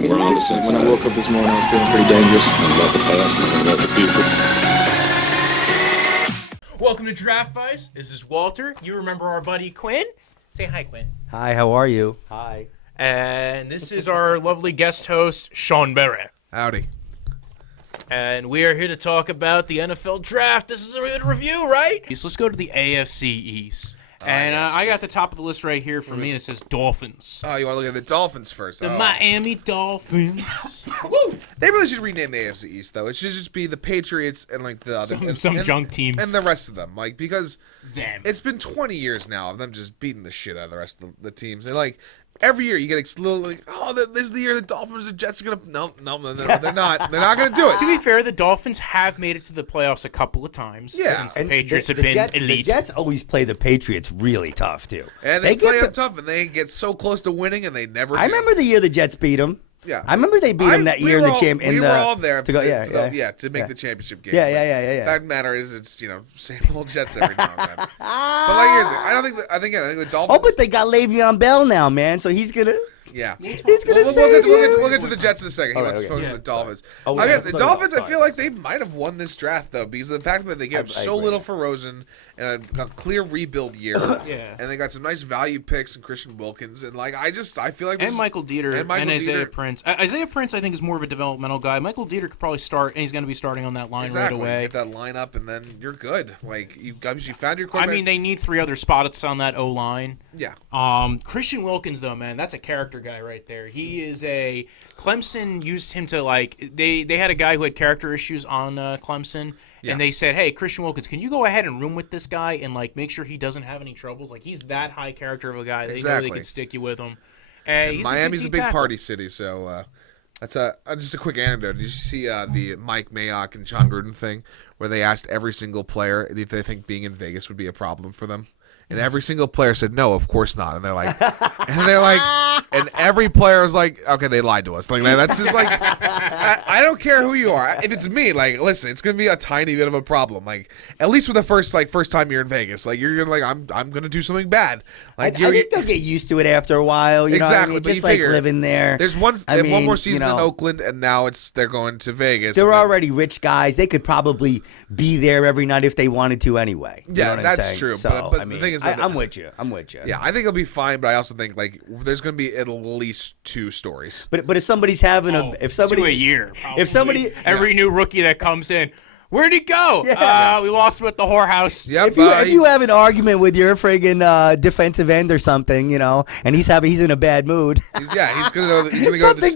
When I woke up this morning, I was feeling pretty dangerous. About the past and about the future. Welcome to Draftvice. This is Walter. You remember our buddy Quinn? Say hi, Quinn. Hi, how are you? Hi. And this is our lovely guest host, Sean Berry. Howdy. And we are here to talk about the NFL Draft. This is a review, right? So let's go to the AFC East. And I got the top of the list right here for me. It says Dolphins. Oh, you want to look at the Dolphins first? The Miami Dolphins. Woo! They really should rename the AFC East, though. It should just be the Patriots and like the other some junk teams and the rest of them, like because them. It's been 20 years now of them just beating the shit out of the rest of the teams. And like every year you get a little like, oh, this is the year the Dolphins and Jets are gonna. No, they're not. They're not gonna do it. To be fair, the Dolphins have made it to the playoffs a couple of times since the Patriots have been elite. The Jets always play the Patriots really tough too. And they play them tough, and they get so close to winning, and they never. I remember the year the Jets beat them. Yeah, I remember they beat them that year in the champ. We were all there to go, to make the championship game. Yeah. Fact matter is, it's same old Jets every now and then. But like, here's it. I think the Dolphins. Oh, but they got Le'Veon Bell now, man. So he's gonna. Yeah, he's gonna save you. We'll get to the Jets in a second. He wants to focus on the Dolphins. The Dolphins, I feel like they might have won this draft though, because of the fact that they gave so little for Rosen and a clear rebuild year. And they got some nice value picks and Christian Wilkins, and like I feel like and Michael Dieter and Isaiah Prince. Isaiah Prince, I think, is more of a developmental guy. Michael Dieter could probably start, and he's going to be starting on that line right away. Get that line up, and then you're good. Like you found your quarterback. I mean, they need 3 other spots on that O line. Yeah. Christian Wilkins, though, man, that's a character guy right there. He is a Clemson used him to like they had a guy who had character issues on Clemson. Yeah. And they said, hey, Christian Wilkins, can you go ahead and room with this guy and like make sure he doesn't have any troubles? Like he's that high character of a guy that they know they can stick you with him. And Miami's a big party city, so that's just a quick anecdote. Did you see the Mike Mayock and John Gruden thing where they asked every single player if they think being in Vegas would be a problem for them? And every single player said, no, of course not. And they're like, and every player was like, okay, they lied to us. Like, that's just like, I don't care who you are. If it's me, like, listen, it's going to be a tiny bit of a problem. Like, at least with the first time you're in Vegas, like, you're going to, like, I'm going to do something bad. Like, I think they'll get used to it after a while. You know what I mean? But just like living there. There's one more season in Oakland, and now they're going to Vegas. They're already rich guys. They could probably be there every night if they wanted to anyway. Yeah, you know that's true. So, but the thing is, I'm with you. Yeah, I think it'll be fine, but I also think like there's going to be at least 2 stories. But if somebody's having 2 a year, probably. If somebody every new rookie that comes in, where'd he go? We lost him at the whorehouse. Yep, if you have an argument with your friggin' defensive end or something, and he's in a bad mood. He's gonna go.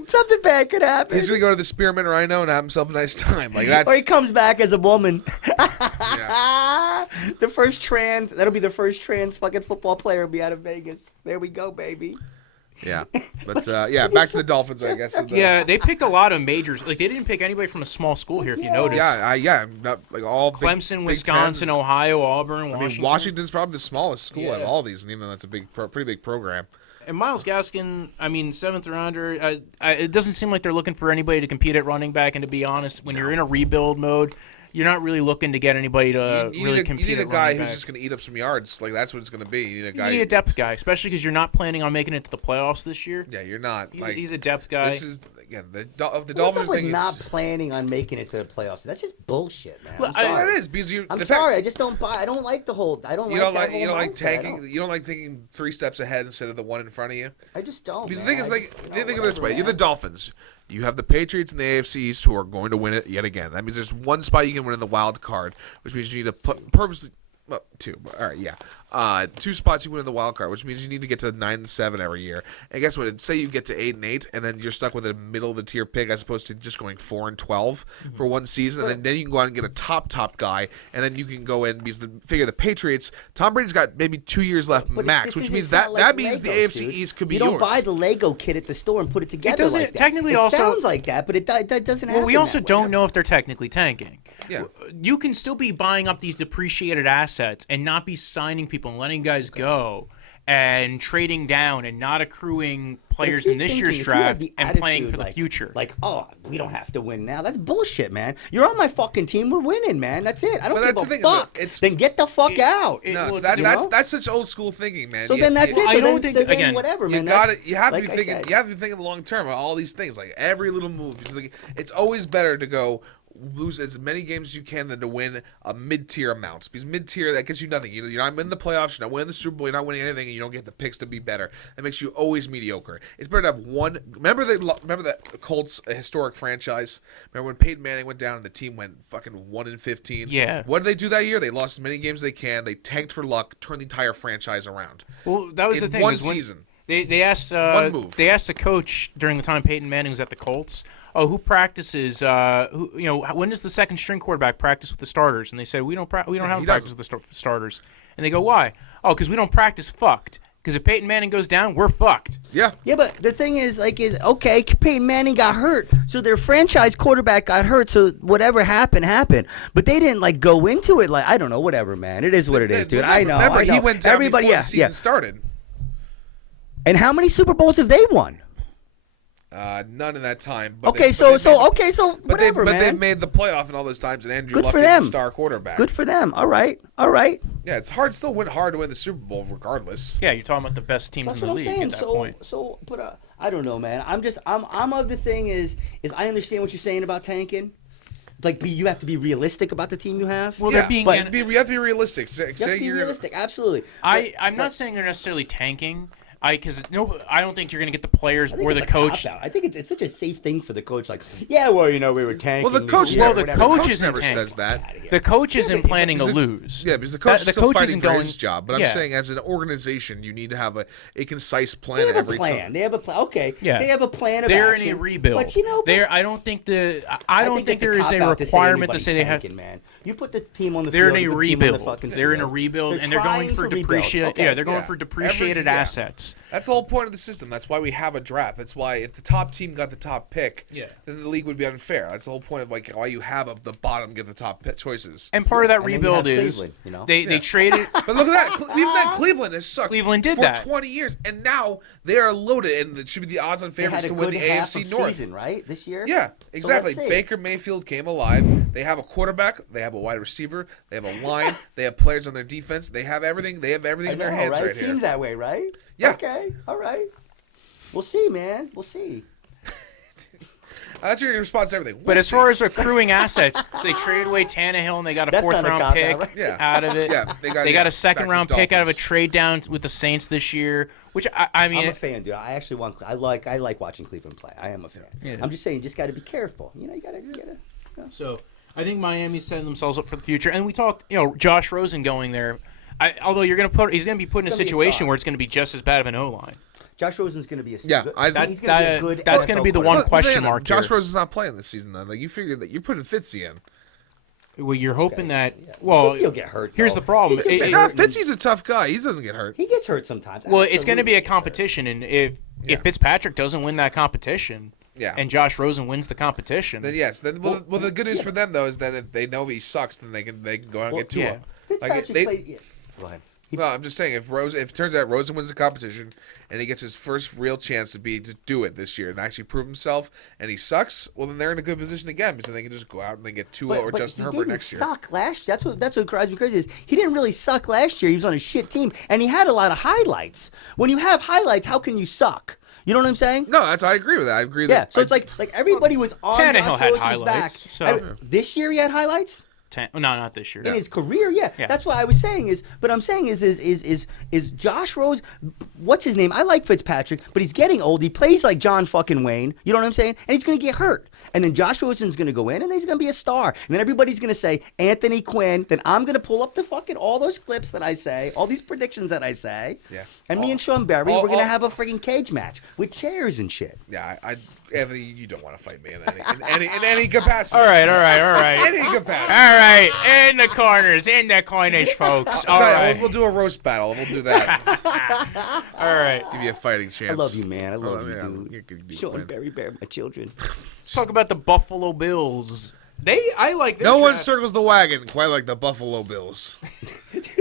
Something bad could happen. He's gonna go to the Spearmint Rhino and have himself a nice time. Like that's. Or he comes back as a woman. That'll be the first trans fucking football player to be out of Vegas. There we go, baby. Yeah, but back to the Dolphins, I guess. They picked a lot of majors. Like they didn't pick anybody from a small school here. If you notice, like all Clemson, Wisconsin, Ohio, Auburn, Washington. I mean, Washington's probably the smallest school out of all these, and even though that's a pretty big program. And Myles Gaskin, 7th rounder. It doesn't seem like they're looking for anybody to compete at running back. And to be honest, when you're in a rebuild mode, you're not really looking to get anybody to really compete. You need a guy who's just going to eat up some yards. Like that's what it's going to be. You need a depth guy, especially because you're not planning on making it to the playoffs this year. Yeah, you're not. He's a depth guy. This is again the Dolphins. What's up with not planning on making it to the playoffs? That's just bullshit, man. I'm sorry. It is because I'm sorry. I just don't buy. I don't like the whole. I don't. You don't like tanking. You don't like thinking 3 steps ahead instead of the one in front of you. I just don't. Because the thing is, think of it this way: you're the Dolphins. You have the Patriots and the AFC East who are going to win it yet again. That means there's one spot you can win in the wild card, which means you need to purposely. Well, 2. All right, yeah. 2 spots you win in the wild card, which means you need to get to 9-7 every year. And guess what? Say you get to 8-8, and then you're stuck with a middle of the tier pick as opposed to just going 4-12 for one season, and then you can go out and get a top guy, and then you can go in because the Patriots. Tom Brady's got maybe 2 years left max, which means that means the AFC East could be yours. You don't buy the Lego kit at the store and put it together. It doesn't like that. Technically. It also sounds like that, but it doesn't. Well, we also don't know if they're technically tanking. Yeah. You can still be buying up these depreciated assets and not be signing people and letting guys go and trading down and not accruing players in this year's If you have draft the and playing attitude, for the like- future. Like, oh, we don't have to win now. That's bullshit, man. You're on my fucking team. We're winning, man. That's it. I don't Well, give that's a the thing, fuck. it's- Then get the fuck out. No, well, that, you that's know? that's such old school thinking, man. So then that's it. So I don't then, think- so then again, whatever, You man. got That's- it. You have to like be I thinking. said. You have to be thinking long term about all these things, like every little move. It's always better to go lose as many games as you can than to win a mid-tier amount. Because mid-tier, that gets you nothing. You're not winning the playoffs. You're not winning the Super Bowl. You're not winning anything, and you don't get the picks to be better. That makes you always mediocre. It's better to have one. Remember the Colts, a historic franchise. Remember when Peyton Manning went down and the team went fucking 1-15. Yeah. What did they do that year? They lost as many games as they can. They tanked for luck, turned the entire franchise around. Well, that was in the thing. one is when season. They asked One move. They asked the coach during the time Peyton Manning was at the Colts. Oh, who practices? When does the second string quarterback practice with the starters? And they said we don't have he him practice with the starters. And they go, why? Oh, because we don't practice fucked. Because if Peyton Manning goes down, we're fucked. Yeah. Yeah, but the thing is, okay, Peyton Manning got hurt, so their franchise quarterback got hurt, so whatever happened. But they didn't go into it I don't know, whatever, man. It is what it is, dude. I know. Remember, I know. he went down Everybody, before the season started. And how many Super Bowls have they won? None in that time. But Okay, but whatever, man. they've made the playoff in all those times, and Andrew Good Luck for is them. the star quarterback. Good for them. All right. Yeah, it's hard. Still hard to win the Super Bowl, regardless. Yeah, you're talking about the best teams That's in the what I'm league saying. at that point. But I don't know, man. I'm of the thing is I understand what you're saying about tanking. You have to be realistic about the team you have. Well, Yeah, they're being. but you have to be realistic. You have to be realistic, absolutely. I'm not saying they're necessarily tanking. I don't think you're going to get the players I think or the it's a coach. cop-out. I think it's such a safe thing for the coach. We were tanking. Well, the coach this year, never, whatever. coach coach isn't never tanking. says that. The coach isn't planning to because lose. Yeah, because the coach is still coach fighting isn't for going, his job. But yeah. I'm saying, as an organization, you need to have a concise plan They have a every plan. time. They have a plan. Okay. Yeah. They have a plan of They're action. in a rebuild. But I don't think there is a cop-out to requirement to say they have. anybody's tanking, man. You put the team on the They're field. in a you put the team on the rebuild. fucking They're in a field. rebuild, and They're they're going trying for to rebuild. depreciate. Okay. Yeah, they're going Yeah. for depreciated assets. That's the whole point of the system. That's why we have a draft. That's why if the top team got the top pick, then the league would be unfair. That's the whole point of why you have the bottom get the top choices. And part of that And then you rebuild have is Cleveland, you know? they traded. But look at that. Even that Cleveland has sucked Cleveland did for that. 20 years, and now they are loaded, and it should be the odds-on They had favorites a to win good the half AFC of North. season, right? This year. Yeah, exactly. let's see. Baker Mayfield came alive. They have a quarterback. They have a wide receiver. They have a line. They have players on their defense. They have everything. They have everything I in their know, hands right? right It here. seems that way, right? Yeah. Okay. All right. We'll see, man. We'll see. That's your response to everything. But as far as accruing assets, they traded away Tannehill and they got a That's fourth not a round cop-out, pick right? Yeah. out of it. Yeah, they got a back second to round the pick out of a Dolphins. trade down with the Saints this year, which I mean, I'm a fan, dude. I actually want. I like watching Cleveland play. I am a fan. Yeah. I'm just saying, you just got to be careful. You gotta. So I think Miami's setting themselves up for the future. And we talked, Josh Rosen going there. Although he's going to be put in a gonna be a situation star. where it's going to be just as bad of an O line. Josh Rosen's going to be a Yeah, he's going to be a good. that's gonna NFL be the one quarterback. question Look, mark Josh here. Rosen's not playing this season, though. Like, you figure that you're putting Fitzy in. Well, you're hoping that. Yeah. Well, Fitzy will get hurt. here's though. the problem. Fitzy will get It- hurt. Fitzy's a tough guy. He doesn't get hurt. He gets hurt sometimes. Well, it's going to be Absolutely a gets hurt. competition, and if Fitzpatrick doesn't win that competition, Yeah. and Josh Rosen wins the competition, Then yes. Then well, the good news for them though is that if they know he sucks, then they can go out and get Tua. yeah. Fitzpatrick they- played. Yeah. Go ahead. No, I'm just saying if it turns out Rosen wins the competition and he gets his first real chance to do it this year and actually prove himself and he sucks, well then they're in a good position again because then they can just go out and they get Tua or Justin Herbert next year. He didn't suck last year. That's what drives me crazy is he didn't really suck last year. He was on a shit team and he had a lot of highlights. When you have highlights, how can you suck? You know what I'm saying? No, I agree with that. I agree. Yeah. That So it's like everybody was on Tannehill Josh had Rosen's highlights, back. so- This year he had highlights. No, not this year. In his career, yeah. That's what I was saying but I'm saying is Josh Rose, what's his name? I like Fitzpatrick, but he's getting old. He plays like John fucking Wayne. You know what I'm saying? And he's going to get hurt. And then Josh Rosen's going to go in and he's going to be a star. And then everybody's going to say Anthony Quinn. Then I'm going to pull up the fucking all those clips that I say, all these predictions that I say. Yeah. And me and Sean Berry, we're going to all- have a freaking cage match with chairs and shit. Yeah, Anthony, you don't want to fight me in any capacity. All right. Any capacity. All right, in the corners, in the corners, folks. All right. We'll do a roast battle. We'll do that. All right. Give you a fighting chance. I love you, man. I love yeah, you, you're good, dude. dude. Sean Berry, my children. Let's talk about the Buffalo Bills. I like their No one draft. circles the wagon quite like the Buffalo Bills.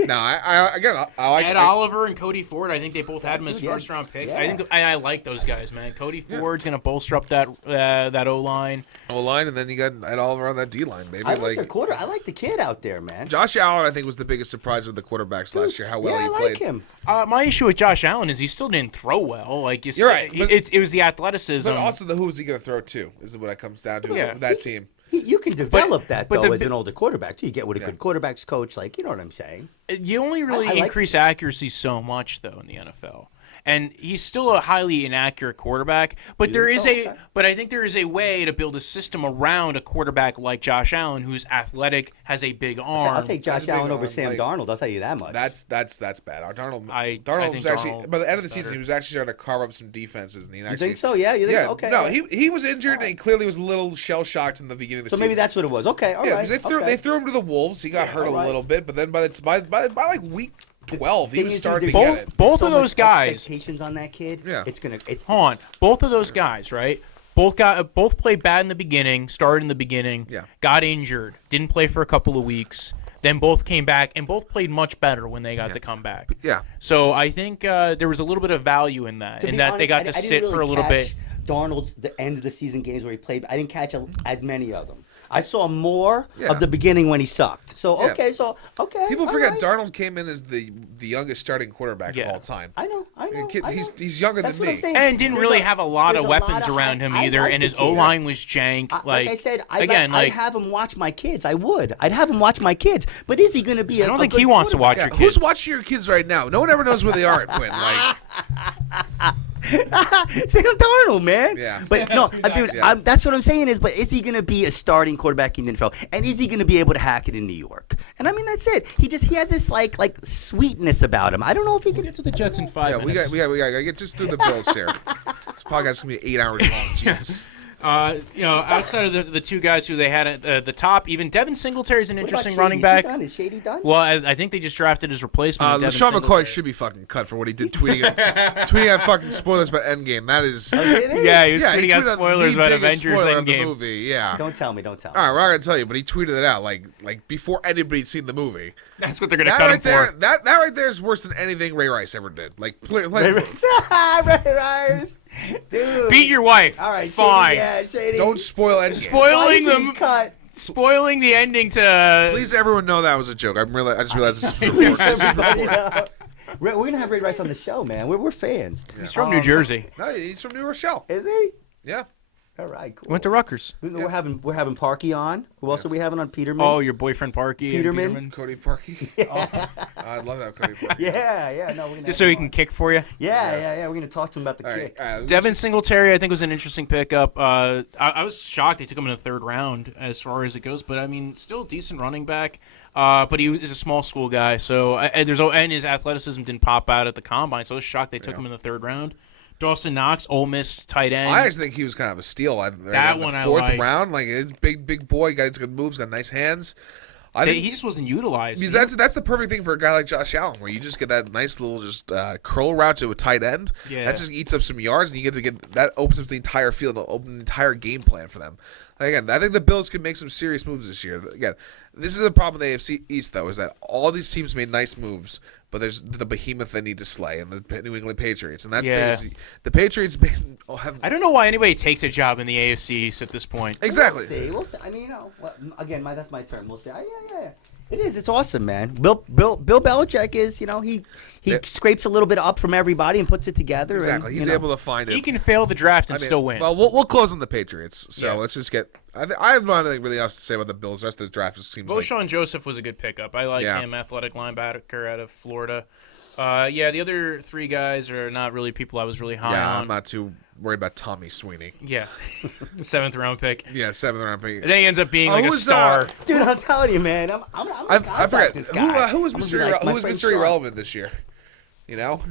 No, I like Ed Oliver and Cody Ford. I think they both had him as Dude, yeah. first-round picks. Yeah. I think I like those guys, man. Cody Ford's gonna bolster up that O line. O-line, and then you got Ed Oliver on that D-line, baby. I like the I like the kid out there, man. Josh Allen, I think, was the biggest surprise of the quarterbacks last year. How well he I played. like him. My issue with Josh Allen is he still didn't throw well. Like You're right, but- it was the athleticism. But also, who is he going to throw to? Is what it comes down to. Yeah. That team. You can develop that but though the as bi- an older quarterback too. You get with a good quarterbacks coach, like you know what I'm saying. You only really I like- increase accuracy so much, though, in the NFL. And he's still a highly inaccurate quarterback, but there think is so? a Okay. but I think there is a way to build a system around a quarterback like Josh Allen, who's athletic, has a big arm. I'll take Josh That's a big Allen over arm, Sam like- Darnold. I'll tell you that much. That's bad. Darnold I was think actually Darnold by the end of the is season better. he was actually starting to carve up some defenses, and he you actually, think so? Yeah, you think? Yeah, Okay. no, all right. he was injured and he clearly was a little shell shocked in the beginning of the So season. maybe that's what it was. Okay, all yeah, right. because okay. they threw him to the Wolves. He got hurt a all right. little bit, but then by like week 12, he Thing was is, starting to dude, get there's it. Both so of those much guys- expectations on that kid. Yeah. Hold on, both of those guys, right? Both played bad in the beginning, started in the beginning, Yeah. got injured, didn't play for a couple of weeks, then both came back, and both played much better when they got to come back. Yeah. So I think there was a little bit of value in that, To in be that honest, they got I to didn't sit really for a little bit. catch Darnold's the end of the season games where he played. I didn't catch as many of them. I saw more Yeah. of the beginning when he sucked. So Yeah. okay. People all forget right. Darnold came in as the youngest starting quarterback Yeah. of all time. I know. Kid, I know. he's younger That's than what me. I'm saying. And didn't There's really have a lot of there's weapons of around hype. him I either, like and the his kid. O line was jank. Like I said, again, I'd have him watch my kids. I would. I'd have him watch my kids. But is he going to be a I don't a think good he wants to watch quarterback? your Who's kids. watching your kids right now? No one ever knows where they are at Quinn. Like, Sam Darnold, man. Yeah. But no, dude, Yeah. that's what I'm saying is, but is he going to be a starting quarterback in the NFL? And is he going to be able to hack it in New York? And I mean, that's it. He has this like sweetness about him. I don't know if he We'll can. get to the Jets in 5 we minutes. got to get just through the Bills here. This podcast is gonna be 8 hours long. Jesus. Outside of the two guys who they had at the top, even Devin Singletary is an What about interesting Shady? running Is he back. done? Is Shady done? Well, I think they just drafted his replacement. Devin LaShawn McCoy Singletary. should be fucking cut for what he did tweeting out fucking spoilers about Endgame. That is. Yeah, he was Yeah, tweeting out tweeted spoilers the about biggest Avengers spoiler of the Endgame. movie. Yeah. Don't tell me. Don't tell me. All right, we're not gonna tell you, but he tweeted it out like before anybody'd seen the movie. That's what they're going to That cut right him there, for. that right there is worse than anything Ray Rice ever did. Like, Ray Rice. Dude. Beat your wife. All right, Fine. Shady, yeah, Shady. don't spoil Endgame. Spoiling Why is he them. cut? Spoiling the ending to. Please, everyone know that was a joke. I just realized this is Please, for everybody know. We're gonna have Ray Rice on the show, man. We're fans. He's from New Jersey. No, he's from New Rochelle. Is he? Yeah. All right, cool. Went to Rutgers. We're having Parky on. Who else are we having on? Peterman. Oh, your boyfriend Parky. and Peterman. Cody Parkey. Oh, I love that Cody Parkey. Yeah. No, we're gonna. Just have so he him can on. kick for you. Yeah. We're gonna talk to him about the All kick. right. Devin Singletary, I think, was an interesting pickup. I was shocked they took him in the third round as far as it goes, but I mean, still a decent running back. But he is a small school guy, so and his athleticism didn't pop out at the combine, so I was shocked they took him in the third round. Dawson Knox, Ole Miss tight end. I actually think he was kind of a steal. That in one the I fourth like. round, like it's big boy, got good moves, got nice hands. I think He just wasn't utilized. because that's the perfect thing for a guy like Josh Allen, where you just get that nice little just curl route to a tight end. Yeah. That just eats up some yards, and you get that opens up the entire field, and open the entire game plan for them. Again, I think the Bills can make some serious moves this year. Again, this is the problem with the AFC East, though, is that all these teams made nice moves, but there's the behemoth they need to slay, and the New England Patriots, and that's the Patriots. Have, I don't know why anybody takes a job in the AFC East at this point. exactly. We'll see. I mean, again, that's my term. We'll see. Yeah. It is. It's awesome, man. Bill Belichick is, he scrapes a little bit up from everybody and puts it together. Exactly. And, He's able to find it. He can fail the draft and still win. Well, we'll close on the Patriots. So Yeah. let's just get. I have nothing really else to say about the Bills. The rest of the draft just seems like. Boshawn Joseph was a good pickup. I like him, athletic linebacker out of Florida. The other three guys are not really people I was really high on. I'm not too worried about Tommy Sweeney. Yeah, 7th round pick. Yeah, 7th round pick. And then he ends up being like a who's, star. Dude, I'm telling you, man. I forget this guy. who was I'm gonna Mr. be like my who was friend Mr. Sean. Irrelevant this year. You know,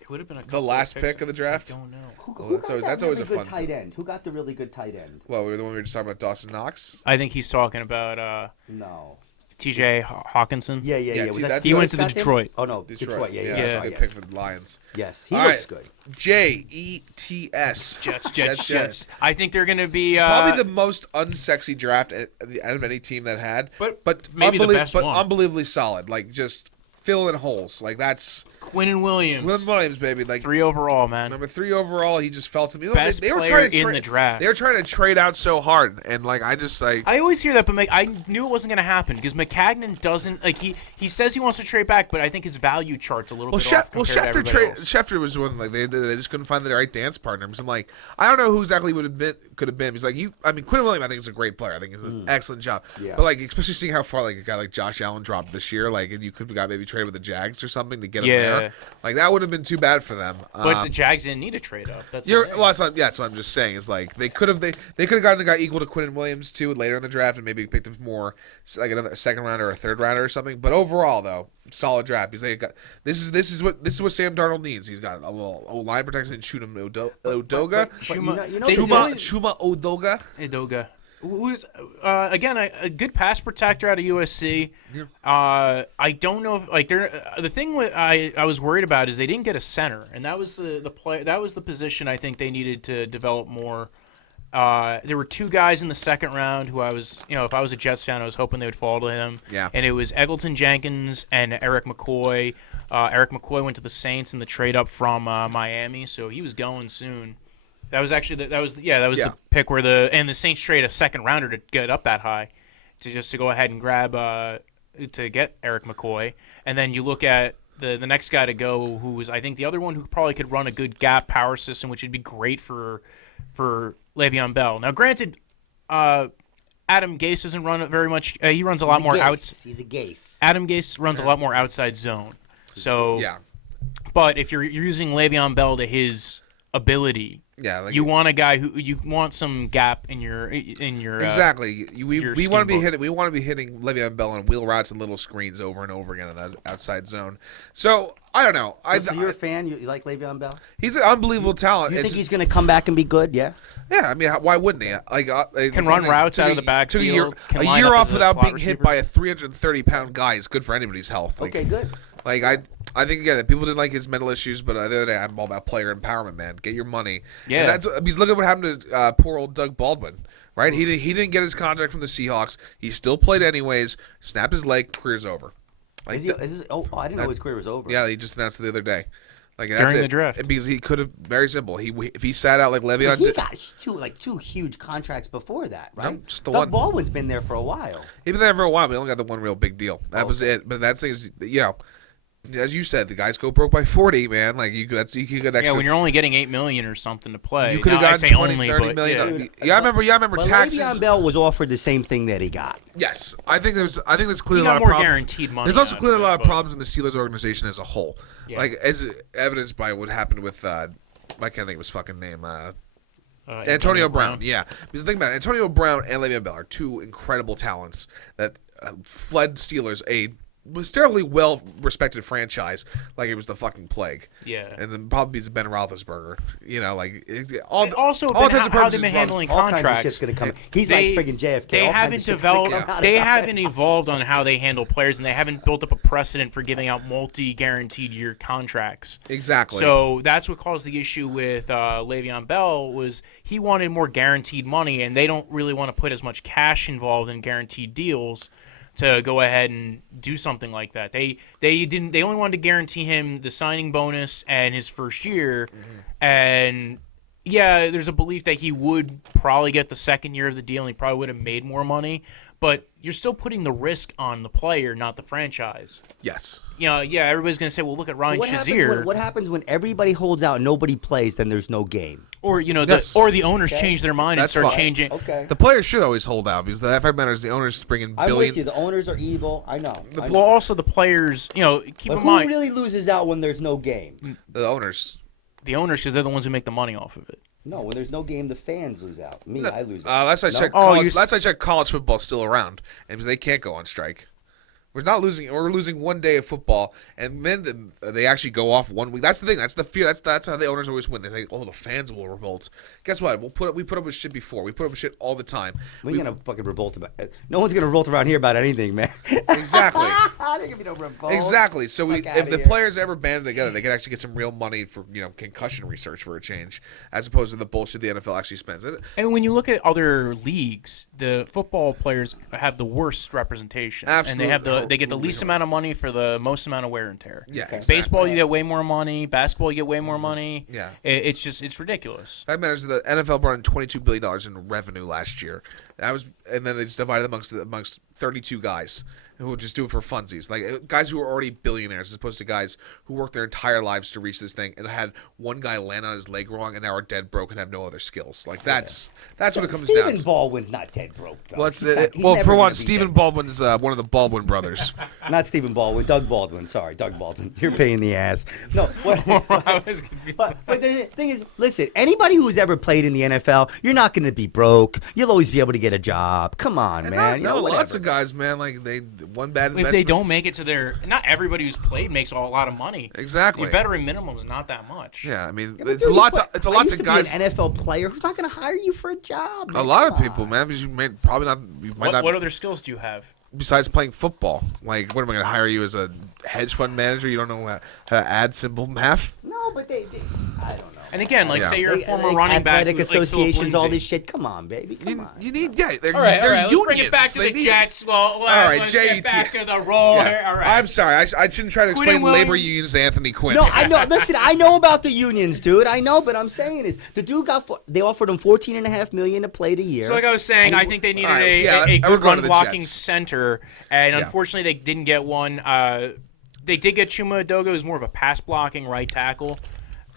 It would have been a the last pick of the draft. I don't know. Who got that's that always really a good fun tight end? Who got the really good tight end? Well, the one we were just talking about, Dawson Knox. I think he's talking about. No. T.J. Hawkinson. Yeah. Yeah, Was see, that that's- He went Scott to Tim? Detroit. Oh no, Detroit. Yeah. That's a good Yes. pick for the Lions. Yes, he All looks right. good. Jets. Jets. I think they're going to be Probably the most unsexy draft out of any team that had, but maybe the best one. unbelievably solid. Like just filling holes. Like that's Quinnen Williams. baby. Like 3 overall, man. number 3 overall. He just fell to me. Best they were player trying to in the draft. They were trying to trade out so hard, and like I just like. I always hear that, but I knew it wasn't going to happen because McCagnon doesn't like he says he wants to trade back, but I think his value chart's a little bit off compared to everybody else. Schefter was one like they just couldn't find the right dance partner. Because I'm like I don't know who exactly could have been. He's like Quinn Williams I think is a great player. I think he's an excellent job. Yeah. But like especially seeing how far like a guy like Josh Allen dropped this year, like and you could have got maybe traded with the Jags or something to get him there. Like that would have been too bad for them. But the Jags didn't need a trade up. That's that's what I'm just saying. Is like they could have gotten a guy equal to Quinnen Williams too later in the draft and maybe picked him more like another second rounder or a third rounder or something. But overall though, solid draft. Because they got this is what Sam Darnold needs. He's got a little line protection and shoot him Edoga. Chuma Edoga. Who's again a good pass protector out of USC. Yeah. I don't know if like the thing I was worried about is they didn't get a center, and that was the position I think they needed to develop more. There were 2 guys in the second round who I was if I was a Jets fan I was hoping they would fall to him. Yeah. And it was Eggleton Jenkins and Eric McCoy. Eric McCoy went to the Saints in the trade up from Miami, so he was going soon. That was actually the pick where the Saints trade a second rounder to get up that high, to go ahead and grab to get Eric McCoy, and then you look at the next guy to go, who was I think the other one who probably could run a good gap power system, which would be great for Le'Veon Bell. Now, granted, Adam Gase doesn't run it very much. He runs a lot more outside. He's a Gase. Adam Gase runs a lot more outside zone. So Yeah. But if you're using Le'Veon Bell to his ability. Yeah, like you want a guy who you want some gap in your exactly. We want to be hitting. We want to be hitting Le'Veon Bell on wheel routes and little screens over and over again in that outside zone. So I don't know. So you're a fan. You like Le'Veon Bell? He's an unbelievable talent. You think he's going to come back and be good? Yeah. Yeah, I mean, why wouldn't he? Like, can run routes out of the backfield. A year off without being hit by a 330-pound guy is good for anybody's health. Like, okay, good. Like I think again that people didn't like his mental issues, but at the other day I'm all about player empowerment, man. Get your money. Yeah. And that's because look at what happened to poor old Doug Baldwin, right? He didn't get his contract from the Seahawks. He still played anyways. Snapped his leg. Career's over. Like, I didn't know his career was over. Yeah, he just announced it the other day. Like during the draft, because he could have very simple. If he sat out like Le'Veon, he got two huge contracts before that, right? No, just the Doug one. Baldwin's been there for a while. He's been there for a while. We only got the one real big deal. That was it. But that thing is, as you said, the guys go broke by 40, man. Like you could get extra. Yeah, when you're only getting $8 million or something to play, you could have gotten 20, 30 million. Yeah, I remember but taxes. Le'Veon Bell was offered the same thing that he got. Yes, I think there's clearly he a lot got of more problems. guaranteed money. There's also clearly a lot of problems in the Steelers organization as a whole. Yeah. Like as evidenced by what happened with I can't think of his fucking name. Antonio Brown. Yeah, because think about it, Antonio Brown and Le'Veon Bell are 2 incredible talents that fled Steelers, a terribly well-respected franchise, like it was the fucking plague. Yeah. And then probably it's Ben Roethlisberger. Also, how they've been handling all contracts. Kinds of shit's gonna come. He's like friggin' JFK. They haven't developed. They haven't evolved on how they handle players, and they haven't built up a precedent for giving out multi-guaranteed year contracts. Exactly. So that's what caused the issue with Le'Veon Bell was he wanted more guaranteed money, and they don't really want to put as much cash involved in guaranteed deals to go ahead and do something like that. They only wanted to guarantee him the signing bonus and his first year, and yeah, there's a belief that he would probably get the second year of the deal and he probably would have made more money, but you're still putting the risk on the player, not the franchise. Yes. Everybody's going to say, well, look at Ryan Shazier. What happens when everybody holds out and nobody plays, then there's no game? Or the owners change their mind and start changing. Okay. The players should always hold out because the fact matters the owners bring in billion. I'm with you. The owners are evil. I know. Well, also the players, keep but in mind. Who really loses out when there's no game? The owners. The owners, because they're the ones who make the money off of it. No, when there's no game, the fans lose out. I lose out. Last I checked, college football's still around, and they can't go on strike. We're not losing. We're losing one day of football, and then they actually go off 1 week. That's the thing. That's the fear. That's how the owners always win. They think, oh, the fans will revolt. Guess what? We put up with shit before. We put up with shit all the time. We ain't gonna fucking revolt about. No one's gonna revolt around here about anything, man. Exactly. There can be no revolt. Exactly. So if the players ever banded together, they could actually get some real money for concussion research for a change, as opposed to the bullshit the NFL actually spends. And when you look at other leagues, the football players have the worst representation. Absolutely. And they get the least amount of money for the most amount of wear and tear. Yeah. Exactly. Baseball, you get way more money. Basketball, you get way more money. Yeah. It's ridiculous. That matters. The NFL brought in $22 billion in revenue last year. And then they just divided amongst 32 guys who would just do it for funsies, like guys who are already billionaires, as opposed to guys who worked their entire lives to reach this thing and had one guy land on his leg wrong and now are dead broke and have no other skills. Like that's what it comes down Stephen to. Baldwin's not dead broke, though. Well, for one, Stephen Baldwin's one of the Baldwin brothers. Not Stephen Baldwin, Doug Baldwin. Sorry, Doug Baldwin. You're paying the ass. No, but the thing is, listen, anybody who's ever played in the NFL, you're not going to be broke. You'll always be able to get a job. Come on, man. Lots of guys, man, like one bad investment. If they don't make it to not everybody who's played makes a lot of money. Exactly. Your veteran minimum is not that much. Yeah, I mean, Yeah, it's a lot of guys. Be an NFL player who's not going to hire you for a job. A lot of people, man, because you might not. What other skills do you have? Besides playing football, like, what am I going to hire you as a hedge fund manager? You don't know how to add simple math? No, but they I don't know. And again, say you're a former running back. Athletic associations, all all this shit. Come on, baby. Come on. You need, they're all right, unions. Let's bring it back to the Jets. All right, let's JET. get back to the roll here. All right. I'm sorry. I shouldn't try to explain labor unions to Anthony Quinn. No, I know. Listen, I know about the unions, dude. I know, but I'm saying is the dude they offered him $14.5 million to play the year. So like I was saying, I think they needed a good run blocking center, and unfortunately they didn't get one. They did get Chuma Edoga, who's more of a pass blocking right tackle.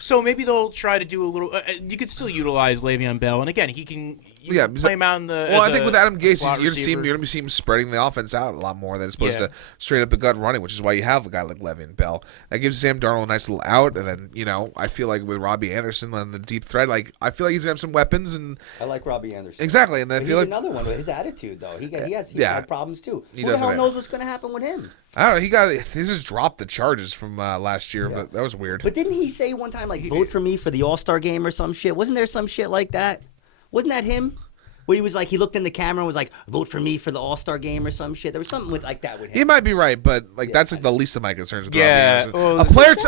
So maybe they'll try to do a little. You could still utilize Le'Veon Bell, and again, he can play him out in the. Well, I think with Adam Gase, you're going to see him spreading the offense out a lot more than opposed to straight up the gut running, which is why you have a guy like Le'Veon Bell. That gives Sam Darnold a nice little out, and then I feel like with Robbie Anderson on the deep threat, I feel like he's gonna have some weapons, and I like Robbie Anderson exactly, and I feel like another one with his attitude though. He has problems too. Who the hell knows what's gonna happen with him? I don't know. He just dropped the charges from last year. But that was weird. But didn't he say one time vote for me for the All-Star game or some shit? Wasn't there some shit like that? Wasn't that him? Where he was he looked in the camera and was like, vote for me for the All-Star game or some shit. There was something like that with him. He might be right, but that's the least of my concerns with Robbie Anderson. Well, a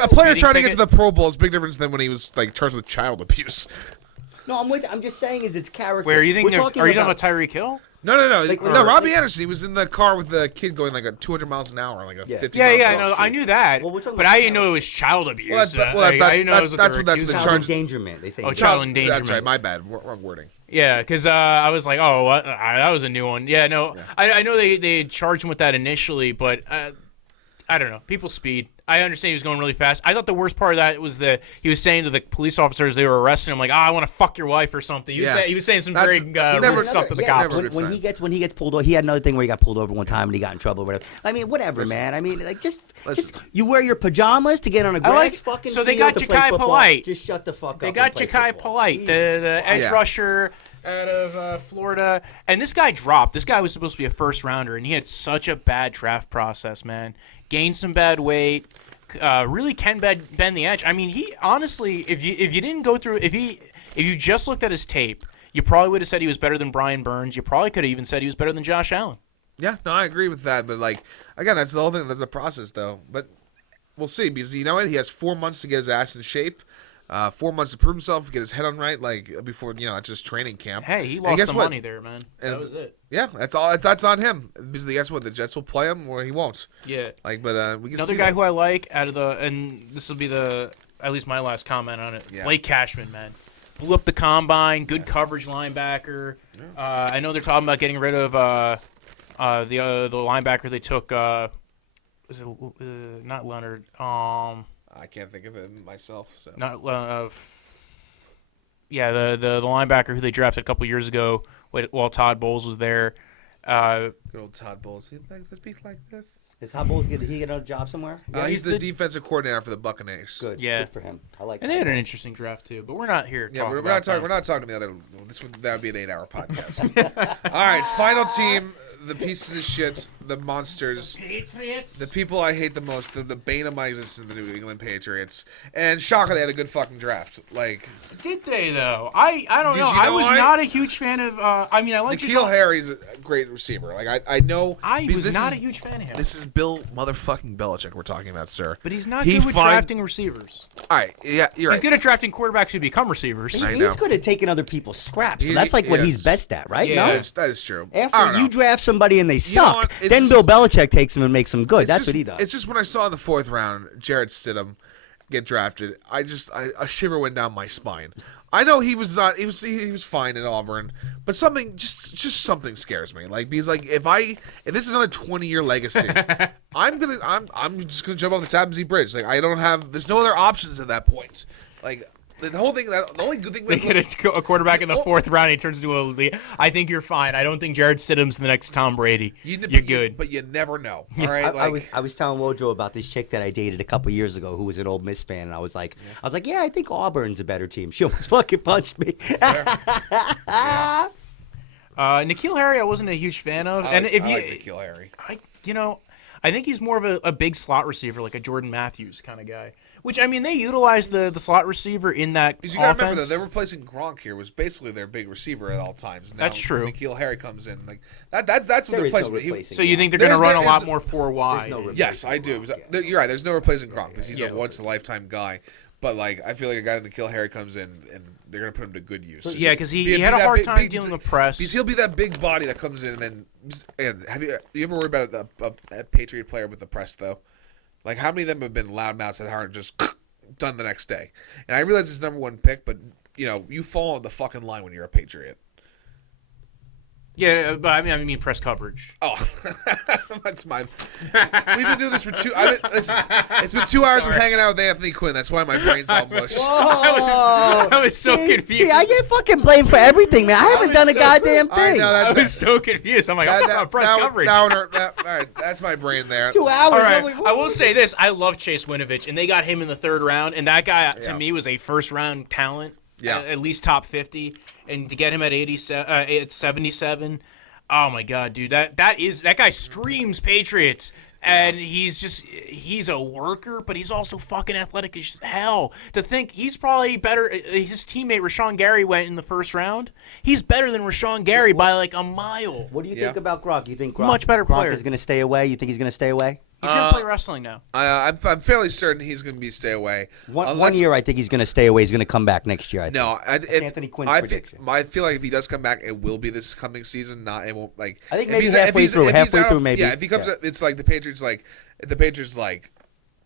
player trying to get to the Pro Bowl is a big difference than when he was charged with child abuse. No, I'm just saying it's character. Where you think are you talking about Tyreek Hill? No. Robbie Anderson. He was in the car with the kid going 200 miles an hour, 50. Yeah. I knew that, but I didn't know it was child abuse. That's what that's been charged. Child endangerment. They say. Child endangerment. That's right. My bad. Wrong wording. Yeah, because I was like, oh, what? That was a new one. Yeah, no, yeah. I know they charged him with that initially, but I don't know. People speed. I understand he was going really fast. I thought the worst part of that was he was saying to the police officers they were arresting him, like, I want to fuck your wife or something. He was saying some very rude stuff to the cops. When he gets pulled over, he had another thing where he got pulled over one time and he got in trouble or whatever. I mean, whatever, man. I mean, just you wear your pajamas to get on a grass fucking field. So they got Jachai Polite. Just shut the fuck up. They got Jachai Polite, the edge rusher out of Florida, and this guy dropped. This guy was supposed to be a first rounder, and he had such a bad draft process, man. Gained some bad weight. Really can bend the edge. I mean, he honestly, if you didn't go through, if you just looked at his tape, you probably would have said he was better than Brian Burns. You probably could have even said he was better than Josh Allen. Yeah, no, I agree with that. But again, that's the whole thing. That's a process, though. But we'll see, because you know what? He has 4 months to get his ass in shape. 4 months to prove himself, get his head on right, before it's just training camp. Hey, he lost some money there, man. That was it. Yeah, that's all. That's on him. Because guess what? The Jets will play him, or he won't. Yeah. But we can. Another guy who I like and this will be at least my last comment on it. Yeah. Black Cashman, man, blew up the combine. Good coverage linebacker. Yeah. I know they're talking about getting rid of the linebacker they took. Was it not Leonard? I can't think of it myself. So. Not the linebacker who they drafted a couple years ago while Todd Bowles was there. Good old Todd Bowles. He likes to speak like this. Is Todd Bowles did he get a job somewhere? Yeah, he's the defensive coordinator for the Buccaneers. Good. Yeah. Good for him. I like. And they had an interesting draft too, but we're not here. Yeah, we're not talking the other. That would be an 8-hour podcast. All right, final team. The pieces of shit, the monsters, Patriots. the people I hate the most, the bane of my existence, the New England Patriots. And shocker, they had a good fucking draft. Like, did they though? I don't know. You know I was not a huge fan of. I mean, I like N'Keal Harry's a great receiver. Like I know. I was not a huge fan of him. This is Bill motherfucking Belichick we're talking about, sir. But he's not good with drafting receivers. All right, yeah, you're right. He's good at drafting quarterbacks who become receivers. He's good at taking other people's scraps. So that's like what he's best at, right? Yeah. No, that is true. After you draft somebody and they suck, then Bill Belichick takes them and makes them good. That's what he does. It's just when I saw in the 4th round Jarrett Stidham get drafted, a shiver went down my spine. I know he was not. He was fine at Auburn, but something just something scares me. Like because like if this is another 20-year legacy, I'm just gonna jump off the Tappan Zee Bridge. Like there's no other options at that point. Like. The only good thing they get a quarterback in the 4th round. He turns into a lead. I think you're fine. I don't think Jared Stidham's the next Tom Brady. You're good, but you never know. All right. I was telling Wojo about this chick that I dated a couple years ago who was an Ole Miss fan, and I was like, yeah, I think Auburn's a better team. She almost fucking punched me. N'Keal Harry, I wasn't a huge fan of, I like N'Keal Harry. I think he's more of a big slot receiver, like a Jordan Matthews kind of guy. Which, I mean, they utilize the slot receiver in that because you got to remember that they're replacing Gronk here was basically their big receiver at all times. Now, that's true. N'Keal Harry comes in like that's what they're replacing. So you think they're going to run a lot more 4 wide? Yes, I do. You're right. There's no replacing Gronk because he's a once in a lifetime guy. But like I feel like a guy like N'Keal Harry comes in and they're going to put him to good use. Yeah, because he had a hard time dealing with press. Because he'll be that big body that comes in and have you ever worried about a Patriot player with the press though? Like how many of them have been loudmouths that aren't just done the next day? And I realize it's #1 pick, but you fall on the fucking line when you're a Patriot. Yeah, but I mean press coverage. Oh, that's mine. We've been doing this for it's been 2 hours of hanging out with Anthony Quinn. That's why my brain's all mush. I was so confused. See, I get fucking blamed for everything, man. I haven't done a goddamn thing. I was so confused. I'm like, I'm talking about press coverage. All right, that's my brain there. 2 hours. All right, I will say this. I love Chase Winovich, and they got him in the 3rd round, and that guy, to me, was a first-round talent. Yeah. At least top 50, and to get him at 77, oh my god, dude, that guy screams Patriots, and he's a worker, but he's also fucking athletic as hell. To think he's probably better. His teammate Rashawn Gary went in the 1st round. He's better than Rashawn Gary by like a mile. What do you think about Gronk? You think much better player is going to stay away? You think he's going to stay away? He's going to play wrestling now. I'm fairly certain he's going to stay away. One year, I think he's going to stay away. He's going to come back next year. Anthony Quinn's prediction. I feel like if he does come back, it will be this coming season. It won't like. I think maybe halfway through, maybe. Yeah, if he comes, it's like the Patriots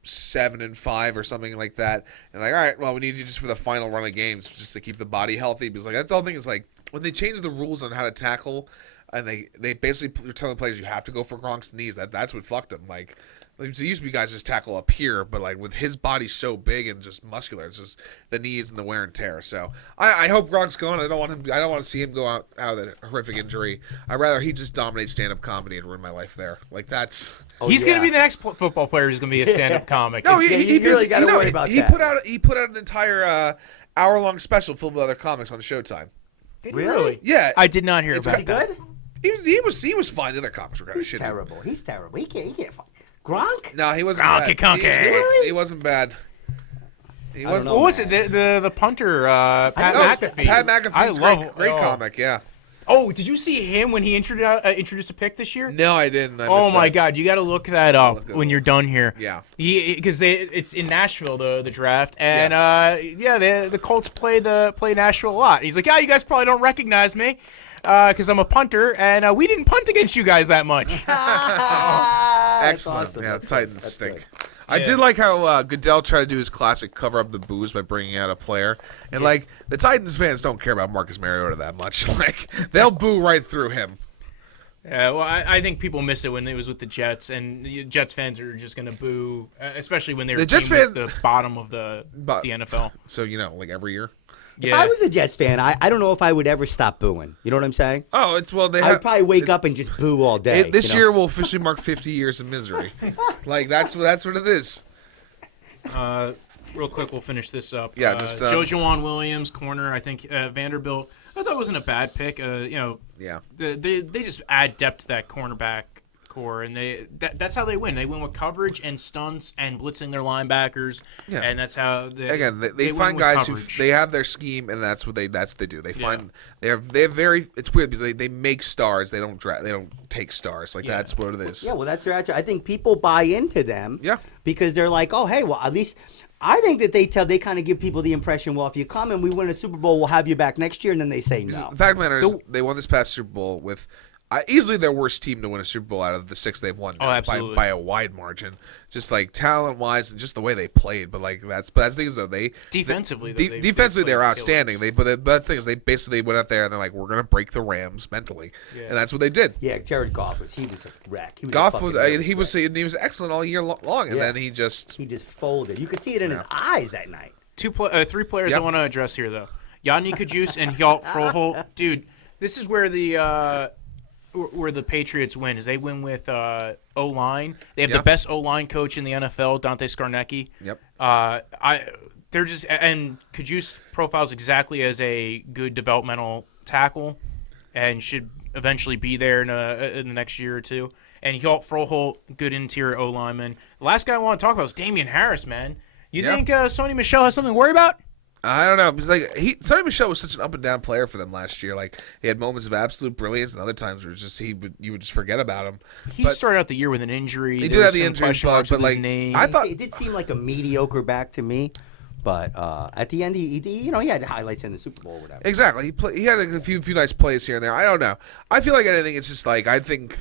7-5 or something like that, and like, all right, well, we need you just for the final run of games, just to keep the body healthy. Because like that's the whole thing is like when they change the rules on how to tackle. And they basically are telling players you have to go for Gronk's knees. That's what fucked him. Like it used to be guys just tackle up here, but like with his body so big and just muscular, it's just the knees and the wear and tear. So I hope Gronk's gone. I don't want to see him go out with a horrific injury. I'd rather he just dominate stand-up comedy and ruin my life there. Like that's. He's going to be the next football player who's going to be a stand-up comic. No, he really got to worry about that. He put out an entire hour-long special filled with other comics on Showtime. Really? Yeah. I did not hear about that. Good? He was fine. The other comics were kind of shitty. Terrible. He's terrible. He can't fight. Gronk? No, he wasn't Gronky bad. Really? He wasn't bad. He wasn't. What was it? The punter, Pat McAfee. Pat McAfee's great comic. Yeah. Oh, did you see him when he introduced a pick this year? No, I didn't. Oh my God, you got to look that up when you're done here. Yeah. Because it's in Nashville the draft, and the Colts play Nashville a lot. He's like, yeah, you guys probably don't recognize me. Because I'm a punter, and we didn't punt against you guys that much. Excellent. Awesome. Yeah, the Titans stink. Good. I did like how Goodell tried to do his classic cover up the booze by bringing out a player. And, the Titans fans don't care about Marcus Mariota that much. Like, they'll boo right through him. Yeah, well, I think people miss it when it was with the Jets, and the Jets fans are just going to boo, especially when they're the bottom of the NFL. So, every year? If I was a Jets fan, I don't know if I would ever stop booing. You know what I'm saying? Oh, I would probably wake up and just boo all day. This year will officially mark 50 years of misery. That's what it is. Real quick, we'll finish this up. Yeah, Jachai Williams, corner. I think Vanderbilt. I thought it wasn't a bad pick. Yeah. They just add depth to that cornerback core, and that's how they win. They win with coverage and stunts and blitzing their linebackers, and that's how they find guys who they have their scheme, and that's what they do. They find they're very. It's weird because they make stars. They don't take stars. Like that's what it is. Yeah, well, that's their attitude. I think people buy into them. Yeah. Because they're like, oh, hey, well, at least I think that they kind of give people the impression, well, if you come and we win a Super Bowl, we'll have you back next year, and then they say no. The fact of the matter is, they won this past Super Bowl with easily their worst team to win a Super Bowl out of the 6 they've won now, by a wide margin. Just like talent-wise and just the way they played. But that's the thing is, though, defensively they're outstanding. But the thing is, they basically went out there and they're like, we're gonna break the Rams mentally, and that's what they did. Yeah, Jared Goff was a wreck. Goff was excellent all year long, and then he just folded. You could see it in his eyes that night. 3 players I want to address here though: Yannick Kajus and Hjalte Froholt. Dude, this is where the Patriots win. Is they win with O-line. They have the best O-line coach in the NFL, Dante Scarnecchi. Yep. They're just, and Kajus profiles exactly as a good developmental tackle, and should eventually be there in the next year or two. And Hjalte Froholt, good interior O-lineman. The last guy I want to talk about is Damian Harris, man. You think Sony Michel has something to worry about? I don't know. Because Sonny Michel was such an up and down player for them last year. Like he had moments of absolute brilliance, and other times where you would just forget about him. He started out the year with an injury. He did have the injury bug, but I thought it did seem like a mediocre back to me. But at the end, he had highlights in the Super Bowl or whatever. Exactly. He had a few nice plays here and there. I don't know. I feel like anything. It's just like I think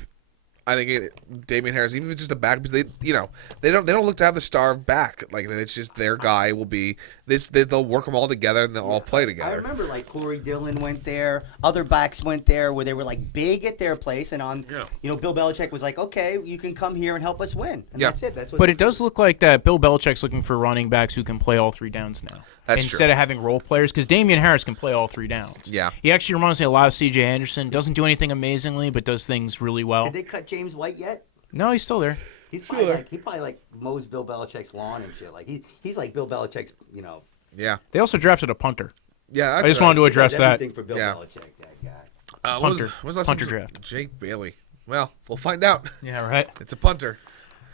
Damian Harris, even if it's just a back, because they don't look to have the star back. Like it's just their guy will be this. They'll work them all together and they'll all play together. I remember Corey Dillon went there, other backs went there where they were big at their place, and Bill Belichick was like, okay, you can come here and help us win. And that's it. But it does look like that Bill Belichick's looking for running backs who can play all 3 downs now. Instead of having role players, because Damian Harris can play all 3 downs. Yeah. He actually reminds me a lot of C.J. Anderson. Doesn't do anything amazingly, but does things really well. Did they cut James White yet? No, he's still there. He's probably mows Bill Belichick's lawn and shit. He's like Bill Belichick's, Yeah. They also drafted a punter. Yeah, I just wanted to address that. Everything for Bill Belichick, that guy. Punter draft. Jake Bailey. Well, we'll find out. Yeah, right. It's a punter.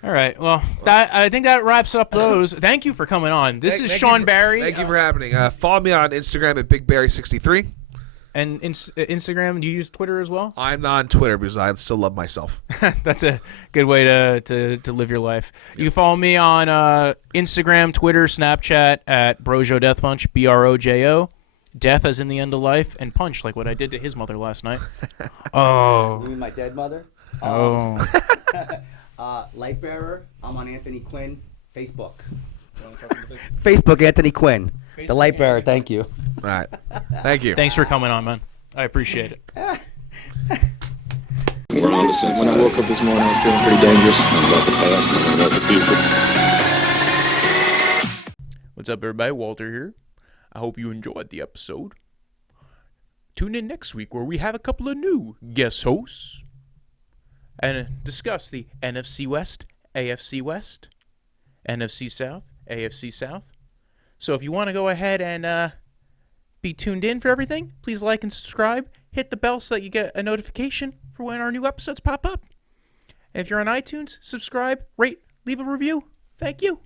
All right. Well, I think that wraps up those. Thank you for coming on. This is Sean Barry. Thank you for happening. Follow me on Instagram at BigBarry63. And Instagram, do you use Twitter as well? I'm not on Twitter because I still love myself. That's a good way to live your life. You can follow me on Instagram, Twitter, Snapchat at Brojo Death Punch, Brojo. Death as in the end of life, and punch like what I did to his mother last night. Oh. You mean my dead mother? Oh. Light Bearer, I'm on Anthony Quinn, Facebook. Facebook, Anthony Quinn. The Light Bearer, thank you. All right. Thank you. Thanks for coming on, man. I appreciate it. When I woke up this morning, I was feeling pretty dangerous. About the past and about the future. What's up, everybody? Walter here. I hope you enjoyed the episode. Tune in next week where we have a couple of new guest hosts and discuss the NFC West, AFC West, NFC South, AFC South. So if you want to go ahead and be tuned in for everything, please like and subscribe. Hit the bell so that you get a notification for when our new episodes pop up. And if you're on iTunes, subscribe, rate, leave a review. Thank you.